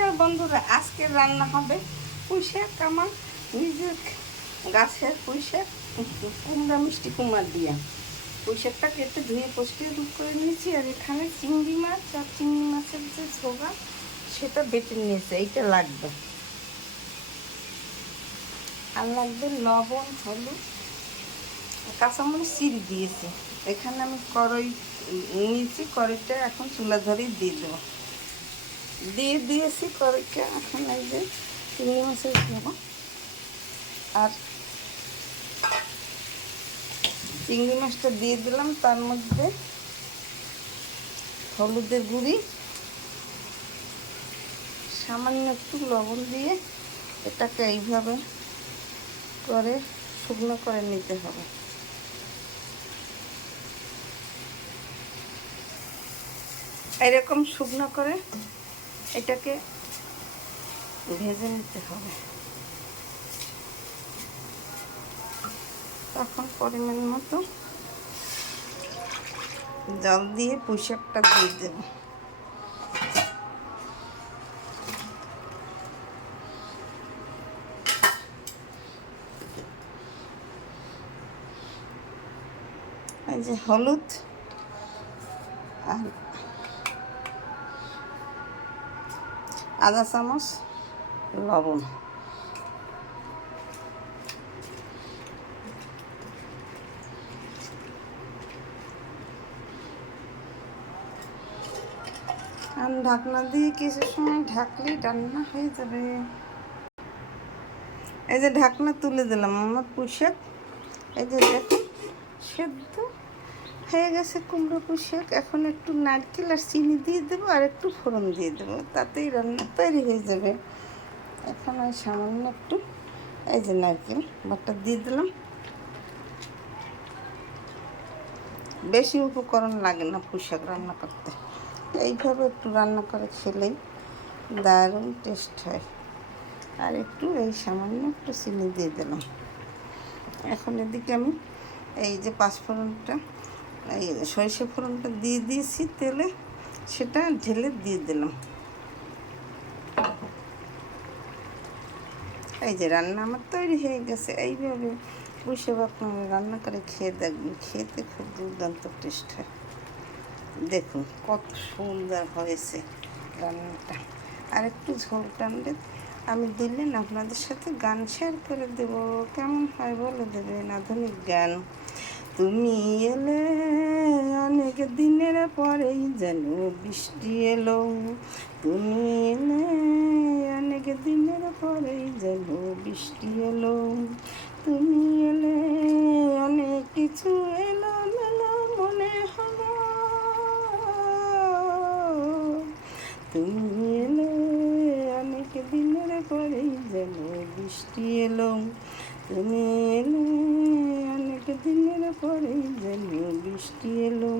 নমস্কার বন্ধুরা, আজকে রান্না হবে পুঁই শাক। আমার নিজের গাছের পুঁই শাক, কুমড়া মিষ্টি কুমড়া দিয়ে পুঁই শাকটা কেটে ধুয়ে পরিষ্কার করে নিয়েছি। আর এখানে চিংড়ি মাছ আর চিংড়ি মাছের যে ছোবা সেটা বেটে নিয়েছে। এইটা লাগবে। আর লাগবে লবণ, হলুদ, কাঁচামরিচ চিড়ি দিয়েছি। এখানে আমি কড়াই নিয়েছি, কড়াইটা এখন চুলা ধরেই দিয়ে দেবো। দিয়েছি কড়াইটা। এখন এই যে চিংড়ি মাছের দেবো। আর চিংড়ি মাছটা দিয়ে দিলাম, তার মধ্যে হলুদের গুঁড়ি, সামান্য একটু লবণ দিয়ে এটাকে এইভাবে করে শুকনো করে নিতে হবে। এরকম শুকনো করে এটাকে ভেজে নিতে হবে। তখন পরিমাণ মতো জল দিয়ে পুঁই শাকটা দিয়ে দেব। এই যে হলুদ আর আধা চামচ লবণ, আর ঢাকনা দিয়ে কিছু সময় ঢাকলেই রান্না হয়ে যাবে। এই যে ঢাকনা তুলে দিলাম। আমার পুঁই শাক এই যে দেখুন সেদ্ধ হয়ে গেছে। কুমড়ো পুঁই শাক এখন একটু নারকেল আর চিনি দিয়ে দেবো, আর একটু ফোড়ন দিয়ে দেবো, তাতেই রান্না তৈরি হয়ে যাবে। এখন ওই সামান্য একটু এই যে নারকেল বাটা দিয়ে দিলাম। বেশি উপকরণ লাগে না পুঁই শাক রান্না করতে। এইভাবে একটু রান্না করে খেলেই দারুণ টেস্ট হয়। আর একটু এই সামান্য একটু চিনি দিয়ে দিলাম। এখন এদিকে আমি এই যে পাঁচফোড়নটা, এই সরিষা ফোড়নটা দিয়ে দিয়েছি তেলে, সেটা ঢেলে দিয়ে দিলাম। এই যে রান্না আমার তৈরি হয়ে গেছে। এইভাবে পুঁই শাক আপনারা রান্না করে খেয়ে দেখবেন, খেতে খুব দুর্দান্ত টেস্ট হয়। দেখুন কত সুন্দর হয়েছে রান্নাটা। আর একটু ঝোল টানলে আমি দিলেন আপনাদের সাথে গান শেয়ার করে দেব। কেমন হয় বলে দেবেন। আধুনিক গান। তুমি এলে অনেক দিনের পরেই যেন বৃষ্টি এলো, তুমি এলে অনেক দিনের পরেই যেন বৃষ্টি এলো, তুমি এলে অনেক কিছু এলো মেলো মনে হলো, তুমি এলে অনেক দিনের পরেই যেন বৃষ্টি এলো, তুমি এলে অনেক দিনের পরেই যেন বৃষ্টি এলো,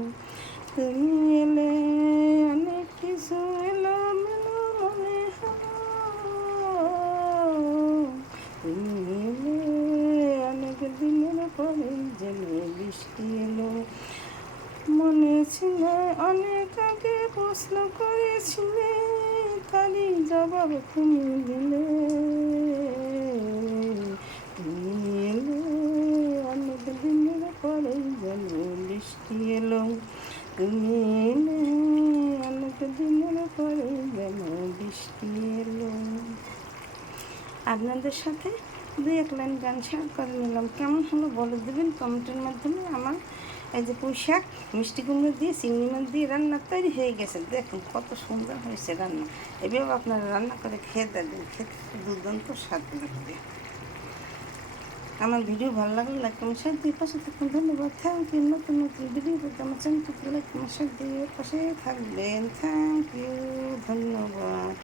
তুমি এলে অনেক কিছু এলো মেলো মনে হলো, তুমি এলে অনেক দিনের পরেই যেন বৃষ্টি এলো। মনে ছিল অনেক আগে প্রশ্ন করেছিলে, তারই জবাব তুমি দিলে, তুমি এলে অনেক দিনের পরেই যেন বৃষ্টি এলো, তুমি এলে অনেক দিনের পরেই যেন বৃষ্টি এলো। আপনাদের সাথে দুই এক লাইন গান শেয়ার করে নিলাম। কেমন হলো বলে দেবেন কমেন্টের মাধ্যমে। আমার এই যে পুঁই শাক মিষ্টি কুমড়ো দিয়ে চিংড়ি মাছ দিয়ে রান্না তৈরি হয়ে গেছে। দেখুন কত সুন্দর হয়েছে রান্না। এভাবে আপনারা রান্না করে খেয়ে দেখবেন, খেতে দুর্দান্ত স্বাদ লাগবে। আমার ভিডিও ভালো লাগলে লাইক কমেন্ট শেয়ার দিয়ে পাশে থাকুন। ধন্যবাদ। Thank you. নতুন নতুন ভিডিও পেতে আমার চ্যানেলটিকে লাইক কমেন্ট শেয়ার দিয়ে পাশে থাকবেন। থ্যাংক ইউ, ধন্যবাদ।